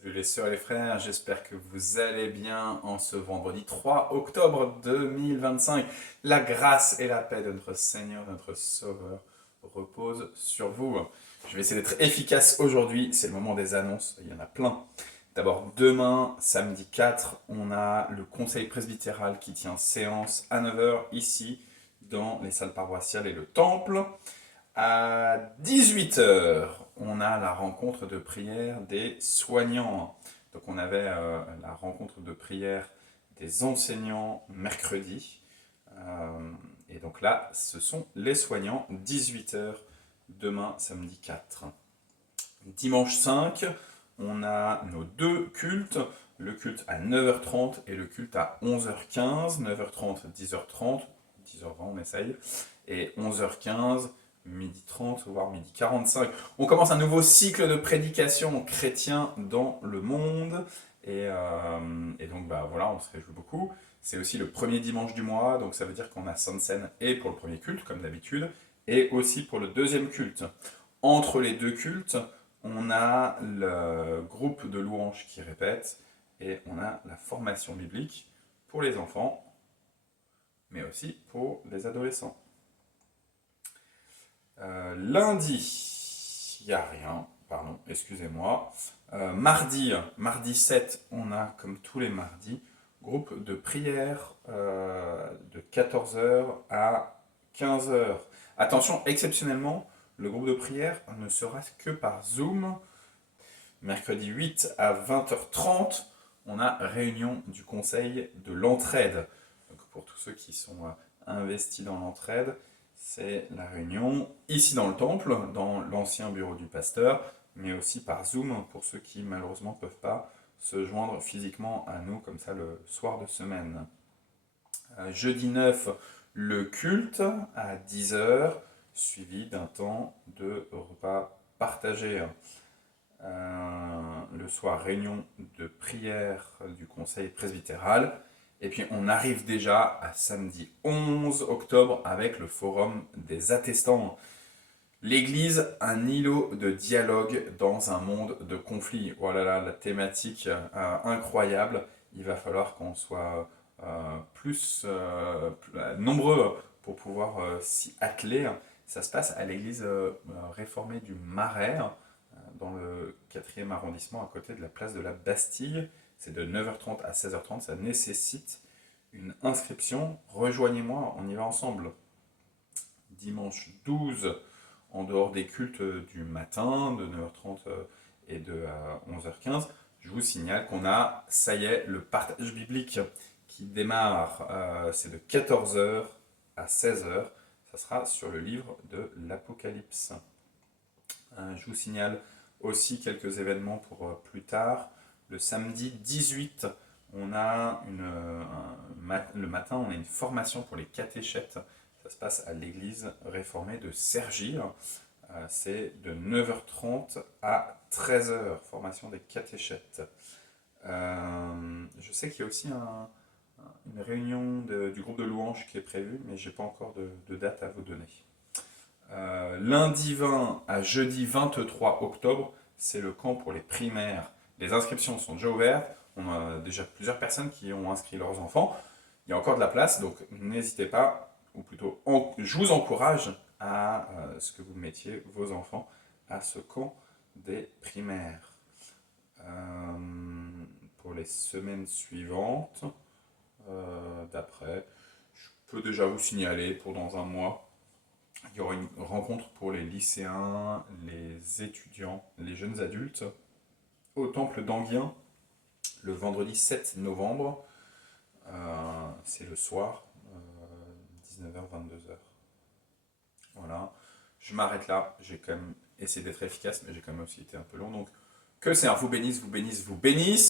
Salut les sœurs et les frères, j'espère que vous allez bien en ce vendredi 3 octobre 2025. La grâce et la paix de notre Seigneur, notre Sauveur, reposent sur vous. Je vais essayer d'être efficace aujourd'hui, c'est le moment des annonces, il y en a plein. D'abord, demain, samedi 4, on a le conseil presbytéral qui tient séance à 9 heures ici, dans les salles paroissiales et le temple. À 18 heures, on a la rencontre de prière des soignants. Donc on avait la rencontre de prière des enseignants mercredi. Et donc là, ce sont les soignants, 18 heures demain, samedi 4. Dimanche 5, on a nos deux cultes, le culte à 9h30 et le culte à 11h15, 9h30, 10h30, 10h20 on essaye, et 11h15, midi 30, voire midi 45. On commence un nouveau cycle de prédication chrétien dans le monde, et donc voilà, on se réjouit beaucoup. C'est aussi le premier dimanche du mois, donc ça veut dire qu'on a Sainte Seine et pour le premier culte, comme d'habitude, et aussi pour le deuxième culte. Entre les deux cultes, on a le groupe de louanges qui répète et on a la formation biblique pour les enfants, mais aussi pour les adolescents. Lundi, il n'y a rien, pardon, excusez-moi. Mardi 7, on a, comme tous les mardis, groupe de prière de 14h à 15h. Attention, exceptionnellement, le groupe de prière ne sera que par Zoom. Mercredi 8 à 20h30, on a réunion du conseil de l'entraide. Donc pour tous ceux qui sont investis dans l'entraide, c'est la réunion ici dans le temple, dans l'ancien bureau du pasteur, mais aussi par Zoom pour ceux qui malheureusement ne peuvent pas se joindre physiquement à nous comme ça le soir de semaine. Jeudi 9, le culte à 10h, suivi d'un temps de repas partagé. Le soir, réunion de prière du conseil presbytéral. Et puis on arrive déjà à samedi 11 octobre avec le forum des attestants. L'Église, un îlot de dialogue dans un monde de conflits. Voilà la thématique incroyable. Il va falloir qu'on soit plus nombreux pour pouvoir s'y atteler. Ça se passe à l'Église réformée du Marais, dans le 4e arrondissement, à côté de la place de la Bastille. C'est de 9h30 à 16h30. Ça nécessite une inscription. Rejoignez-moi, on y va ensemble. Dimanche 12, en dehors des cultes du matin, de 9h30 et de 11h15, je vous signale qu'on a, ça y est, le partage biblique qui démarre. C'est de 14h à 16h. Ça sera sur le livre de l'Apocalypse. Je vous signale aussi quelques événements pour plus tard. Le samedi 18, on a le matin, on a une formation pour les catéchètes. Ça se passe à l'église réformée de Cergy. C'est de 9h30 à 13h, formation des catéchètes. Je sais qu'il y a aussi une réunion du groupe de louanges qui est prévue, mais je n'ai pas encore de date à vous donner. Lundi 20 à jeudi 23 octobre, c'est le camp pour les primaires. Les inscriptions sont déjà ouvertes. On a déjà plusieurs personnes qui ont inscrit leurs enfants. Il y a encore de la place, donc n'hésitez pas, ou plutôt je vous encourage à ce que vous mettiez vos enfants à ce camp des primaires. Pour les semaines suivantes, d'après, je peux déjà vous signaler pour dans un mois. Il y aura une rencontre pour les lycéens, les étudiants, les jeunes adultes au temple d'Anguien le vendredi 7 novembre. C'est le soir, 19h-22h. Voilà, je m'arrête là. J'ai quand même essayé d'être efficace, mais j'ai quand même aussi été un peu long. Donc, que le Seigneur vous bénisse, vous bénisse, vous bénisse.